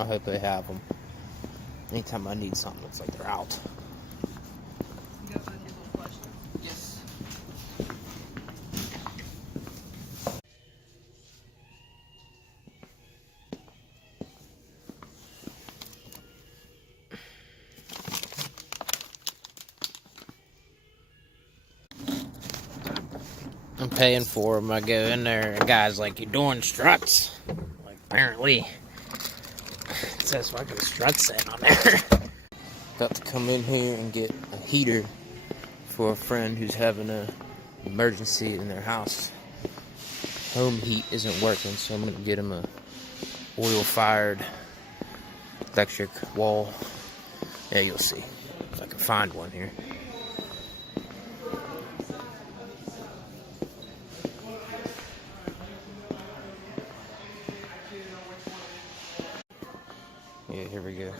I hope they have them. Anytime I need something, it's like they're out. You got both your little flashlights? Yes. I'm paying for them. I go in there, and guy's like, "You doing struts?" Like, apparently, it says fucking struts set on there. Got to come in here and get a heater for a friend who's having an emergency in their house. Home heat isn't working, so I'm gonna get him a oil-fired electric wall. Yeah, you'll see if I can find one here. Yeah, here we go.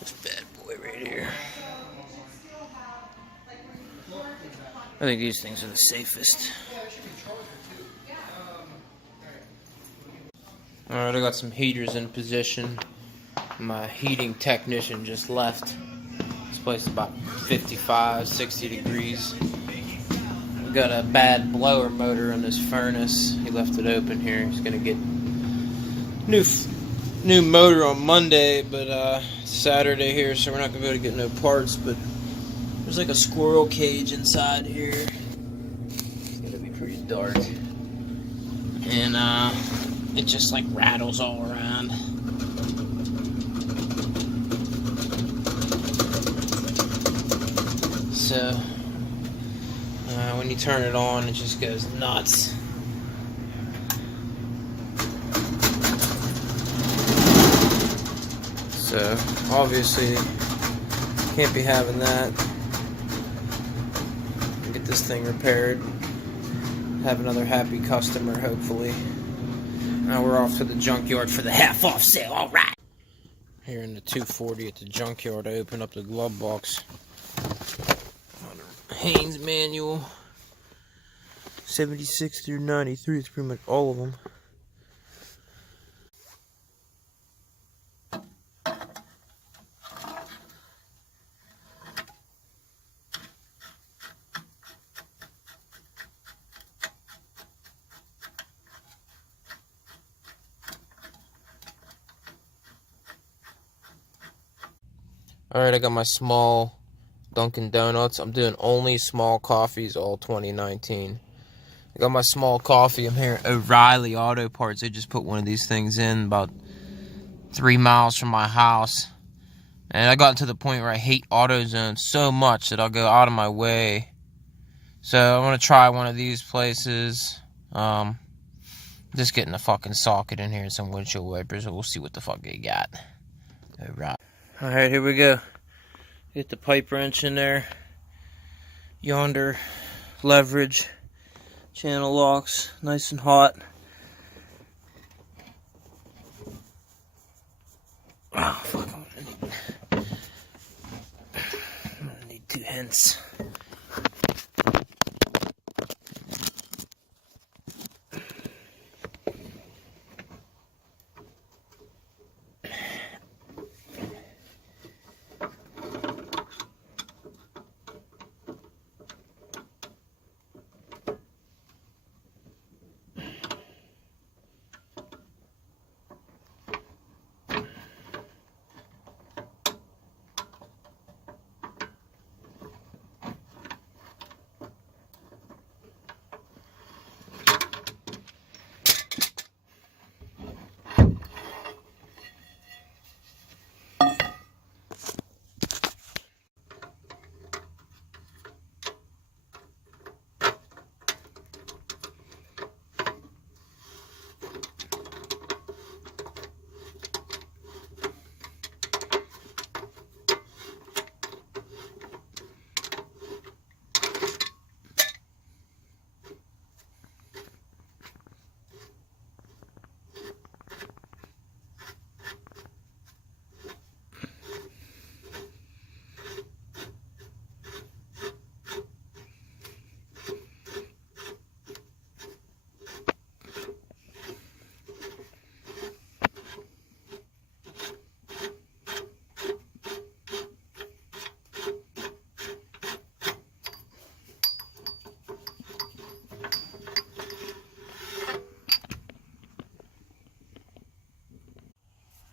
This bad boy right here. I think these things are the safest. Alright, I got some heaters in position. My heating technician just left. This place is about 55, 60 degrees. We've got a bad blower motor in this furnace. He left it open here. He's gonna get new motor on Monday, but Saturday here, so we're not gonna be able to get no parts. But there's like a squirrel cage inside here. It's gonna be pretty dark, and it just like rattles all around. So when you turn it on, it just goes nuts. So obviously can't be having that. Get this thing repaired. Have another happy customer, hopefully. Now we're off to the junkyard for the half-off sale. All right. Here in the 240 at the junkyard, I open up the glove box. Haynes manual, 76 through 93. It's pretty much all of them. Alright, I got my small Dunkin' Donuts. I'm doing only small coffees all 2019. I got my small coffee. I'm here at O'Reilly Auto Parts. They just put one of these things in about 3 miles from my house. And I got to the point where I hate AutoZone so much that I'll go out of my way. So I want to try one of these places. Just getting a fucking socket in here and some windshield wipers. We'll see what the fuck they got. Alright. Alright, here we go. Get the pipe wrench in there. Yonder leverage. Channel locks. Nice and hot. Oh, fuck. I'm gonna need 2 hints.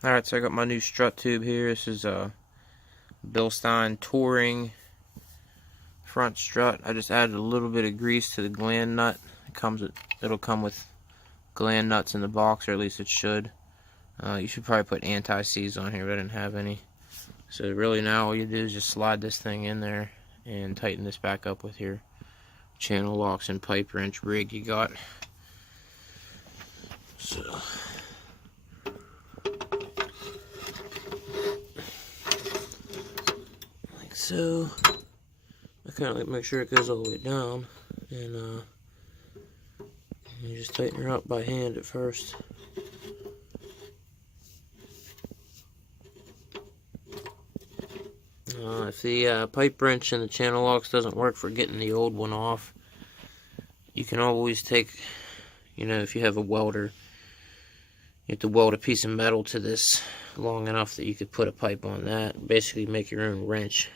Alright, so I got my new strut tube here. This is a Bilstein Touring front strut. I just added a little bit of grease to the gland nut. It'll come with gland nuts in the box, or at least it should. You should probably put anti-seize on here, but I didn't have any. So really now all you do is just slide this thing in there and tighten this back up with your channel locks and pipe wrench rig you got. So like so. I kind of like make sure it goes all the way down, and you just tighten her up by hand at first. If the pipe wrench and the channel locks doesn't work for getting the old one off, you can always take, if you have a welder, you have to weld a piece of metal to this long enough that you could put a pipe on that. Basically make your own wrench,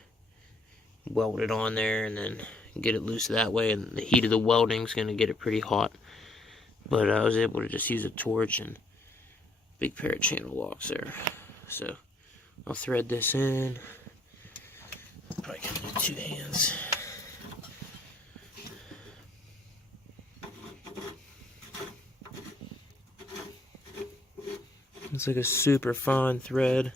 weld it on there, and then get it loose that way, and the heat of the welding is going to get it pretty hot. But I was able to just use a torch and a big pair of channel locks there. So I'll thread this in. Probably gonna do 2 hands. It's like a super fine thread.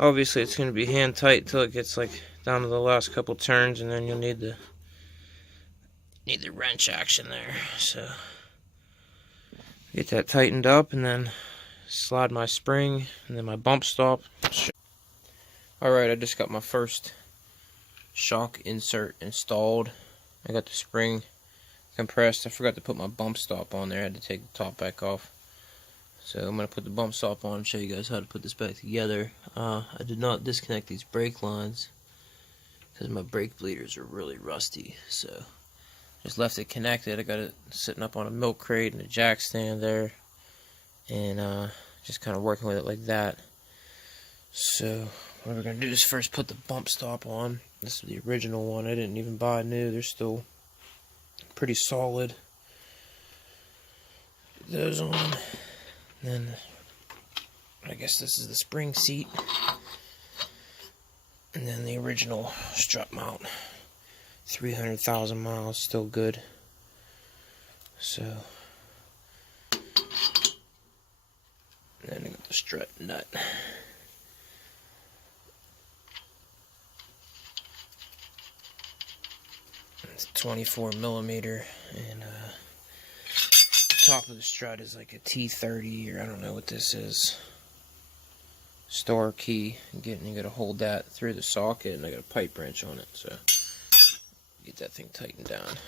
Obviously it's going to be hand tight till it gets like down to the last couple turns, and then you'll need the wrench action there. So get that tightened up, and then slide my spring and then my bump stop. Alright, I just got my first shock insert installed. I got the spring compressed. I forgot to put my bump stop on there. I had to take the top back off. So I'm going to put the bump stop on and show you guys how to put this back together. I did not disconnect these brake lines because my brake bleeders are really rusty. So just left it connected. I got it sitting up on a milk crate and a jack stand there, and just kind of working with it like that. So what we're going to do is first put the bump stop on. This is the original one. I didn't even buy new. They're still pretty solid. Put those on. Then I guess this is the spring seat, and then the original strut mount. 300,000 miles, still good. So then I got the strut nut. It's 24 millimeter, and top of the strut is like a T30, or I don't know what this is. Star key. You gotta hold that through the socket, and I got a pipe wrench on it, so get that thing tightened down.